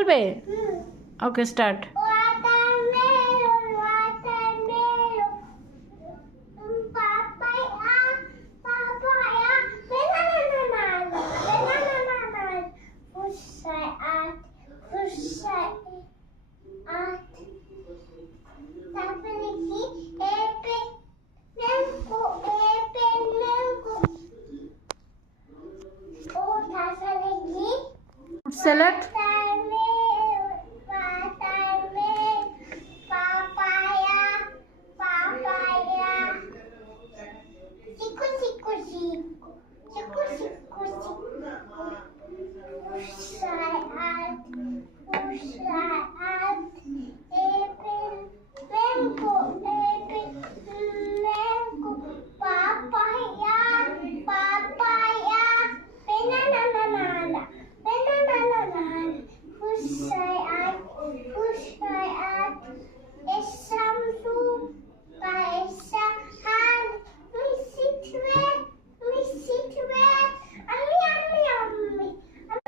বলবে? ওকে, start. Salad.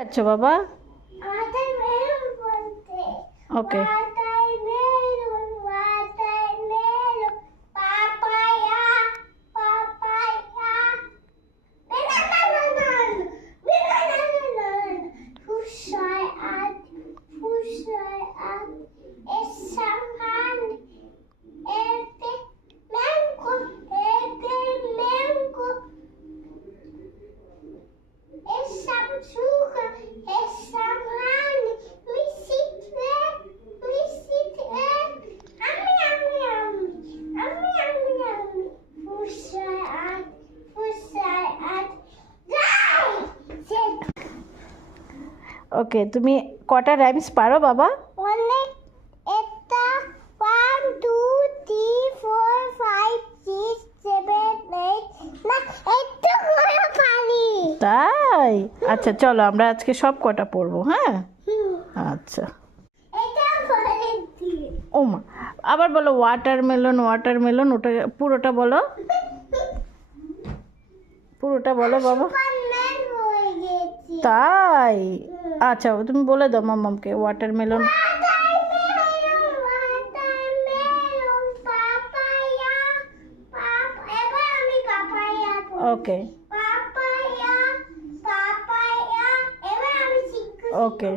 আচ্ছা বাবা, ওকে। ওকে, তুমি কটা রাইমস পারো বাবা? অনেক। একটা 1 2 3 4 5 6 7 8 না একটু করে পারি। তাই? আচ্ছা চলো আমরা আজকে সব কটা পড়বো। হ্যাঁ, আচ্ছা। এটা পরে দি। ও মা, আবার বলো ওয়াটারমেলন ওয়াটারমেলন, ওটা পুরোটা বলো, পুরোটা বলো বাবা। সুপারম্যান হয়ে গেছি। তাই? আচ্ছা তুমি বলে দাও মাম্মামকে ওয়াটারমেলন। ওয়াটারমেলন পাপায়া এবার আমি পাপায়া ওকে পাপায়া পাপায়া এবার আমি শিখছি। ওকে।